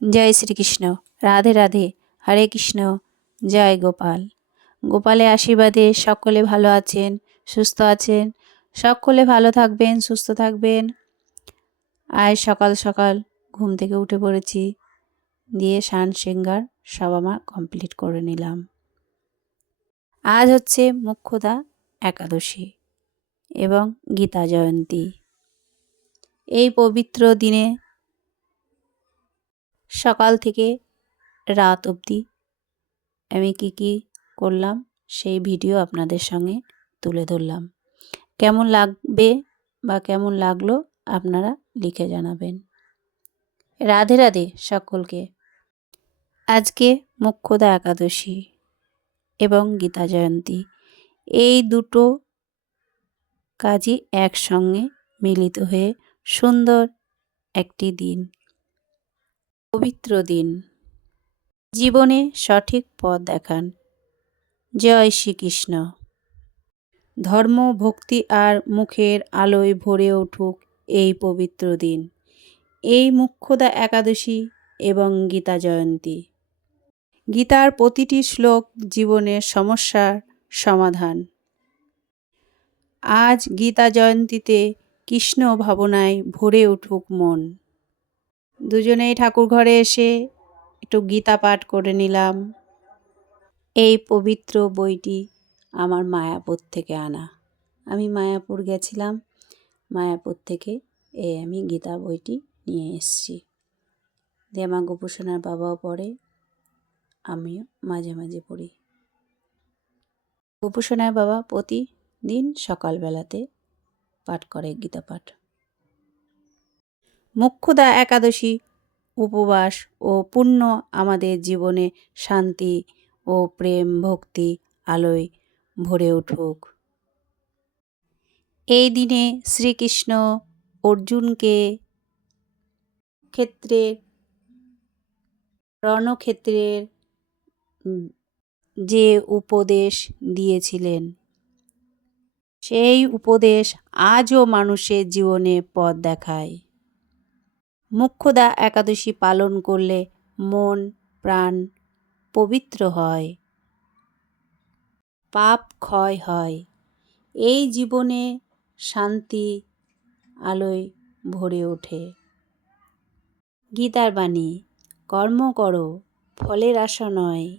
জয় শ্রীকৃষ্ণ। রাধে রাধে। হরে কৃষ্ণ। জয় গোপাল। গোপালের আশীর্বাদে সকলে ভালো আছেন, সুস্থ আছেন। সকলে ভালো থাকবেন, সুস্থ থাকবেন। আজ সকাল সকাল ঘুম থেকে উঠে পড়েছি। দিয়ে সান সিঙ্গার সব আমার কমপ্লিট করে নিলাম। আজ হচ্ছে মুখ্যদা একাদশী এবং গীতা জয়ন্তী। এই পবিত্র দিনে সকাল থেকে রাত অবধি আমি কী কী করলাম সেই ভিডিও আপনাদের সঙ্গে তুলে ধরলাম। কেমন লাগবে বা কেমন লাগল আপনারা লিখে জানাবেন। রাধে রাধে সকলকে। আজকে মুখ্যদা একাদশী এবং গীতা জয়ন্তী। এই দুটো কাজই একসঙ্গে মিলিত হয়ে সুন্দর একটি দিন পবিত্র দিন। জীবনে সঠিক পথ দেখান। জয় শ্রীকৃষ্ণ। ধর্ম, ভক্তি আর মুখের আলোয় ভরে উঠুক এই পবিত্র দিন। এই মুখ্যদা একাদশী এবং গীতা জয়ন্তী। গীতার প্রতিটি শ্লোক জীবনের সমস্যার সমাধান। আজ গীতা জয়ন্তীতে কৃষ্ণ ভাবনায় ভরে উঠুক মন। দুজনেই ঠাকুর ঘরে এসে একটু গীতা পাঠ করে নিলাম। এই পবিত্র বইটি আমার মায়াপুর থেকে আনা। আমি মায়াপুর গেছিলাম, মায়াপুর থেকে এই আমি গীতা বইটি নিয়ে এসেছি। দিয়ে আমার গোপুসোনার বাবাও পড়ে, আমিও মাঝে মাঝে পড়ি। গোপুসোনার বাবা প্রতিদিন সকালবেলাতে পাঠ করে গীতা পাঠ। মুখ্যদা একাদশী, উপবাস ও পুণ্য আমাদের জীবনে শান্তি ও প্রেম ভক্তি আলোয় ভরে উঠুক। এই দিনে শ্রীকৃষ্ণ অর্জুনকে ক্ষেত্রের রণক্ষেত্রের যে উপদেশ দিয়েছিলেন, সেই উপদেশ আজও মানুষের জীবনে পথ দেখায়। মুখ্যদা একাদশী পালন করলে মন, প্রাণ পবিত্র হয়। পাপ ক্ষয় হয়। এই জীবনে শান্তি আলোয় ভরে ওঠে। গীতার বাণী, কর্ম করো, ফলের আশা নয়।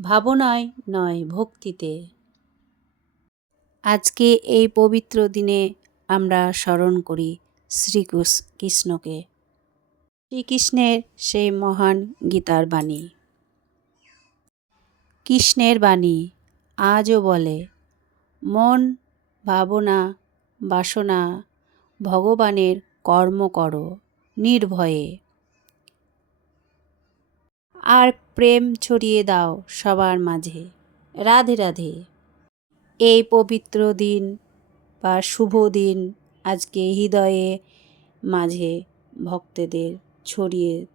ভাবনায় নয় ভক্তিতে। আজকে এই পবিত্র দিনে আমরা স্মরণ করি শ্রীকৃষ্ণকে শ্রীকৃষ্ণের সেই মহান গীতার বাণী। কৃষ্ণের বাণী আজও বলে, মন, ভাবনা, বাসনা ভগবানের কর্ম করো নির্ভয়ে। আর প্রেম ছড়িয়ে দাও সবার মাঝে, রাধে রাধে। এই পবিত্র দিন বা শুভ দিন আজকে হৃদয়ে মাঝে ভক্তদের ছড়িয়ে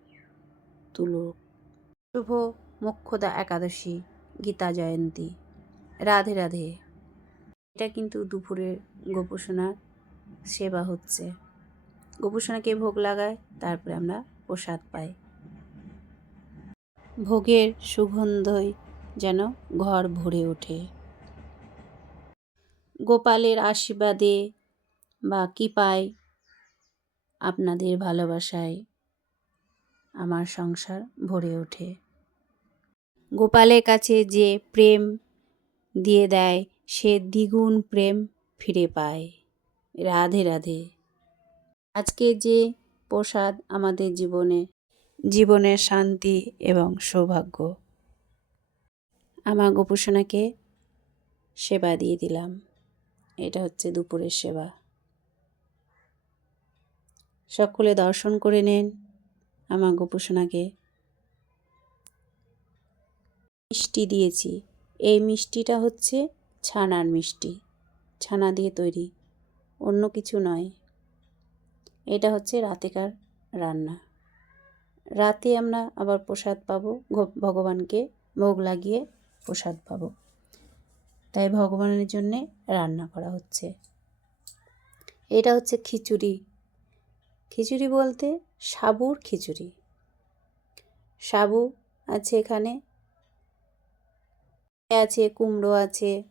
তুলো। শুভ মোক্ষদা একাদশী, গীতা জয়ন্তী। রাধে রাধে। এটা কিন্তু দুপুরের গোপোষণার সেবা হচ্ছে। গোপোষণাকে ভোগ লাগায়, তারপরে আমরা প্রসাদ পাই। ভোগের সুগন্ধই যেন ঘর ভরে ওঠে। গোপালের আশীর্বাদে বা কৃপায় আপনাদের ভালোবাসায় আমার সংসার ভরে ওঠে। গোপালের কাছে যে প্রেম দিয়ে দেয়, সে দ্বিগুণ প্রেম ফিরে পায়। রাধে রাধে। আজকে যে প্রসাদ আমাদের জীবনে, জীবনের শান্তি এবং সৌভাগ্য, আমার গোপুসোনাকে সেবা দিয়ে দিলাম। এটা হচ্ছে দুপুরের সেবা। সকলে দর্শন করে নেন। আমার গোপুসোনাকে মিষ্টি দিয়েছি। এই মিষ্টিটা হচ্ছে ছানার মিষ্টি। ছানা দিয়ে তৈরি। অন্য কিছু নয়। এটা হচ্ছে রাতেকার রান্না। রাতে আমরা আবার প্রসাদ পাবো। ভগবানকে ভোগ লাগিয়ে প্রসাদ পাবো। তাই ভগবানের জন্যে রান্না করা হচ্ছে। এটা হচ্ছে খিচুড়ি। খিচুড়ি বলতে সাবুর খিচুড়ি। সাবু আছে এখানে। আছে, কুমড়ো আছে,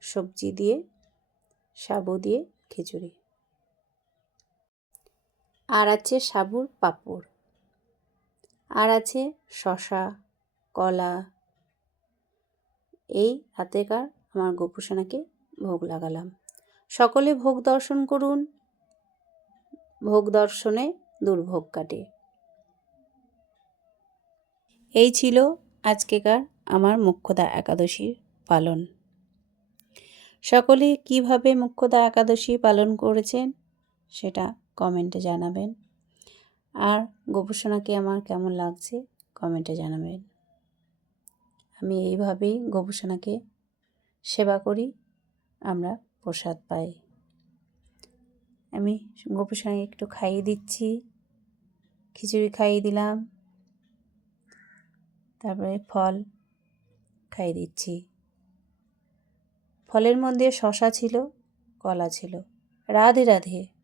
সবজি দিয়ে, সাবু দিয়ে খিচুড়ি। আর আছে সাবুর পাঁপড়। আর আছে শশা কলা। এই হাতেকার আমার গোপুসোনাকে ভোগ লাগালাম। সকলে ভোগ দর্শন করুন। ভোগ দর্শনে দুর্ভোগ কাটে। এই ছিল আজকেকার আমার মুখ্যদা একাদশীর পালন। সকলে কীভাবে মুখ্যদা একাদশী পালন করেছেন সেটা কমেন্টে জানাবেন। আর গোপুসোনাকে আমার কেমন লাগছে কমেন্টে জানাবেন। আমি এইভাবেই গোপুসোনাকে সেবা করি, আমরা প্রসাদ পাই। আমি গোপুসোনাকে একটু খাইয়ে দিচ্ছি। খিচুড়ি খাইয়ে দিলাম। তারপরে ফল খাইয়ে দিচ্ছি। ফলের মধ্যে শশা ছিল, কলা ছিল। রাধে রাধে।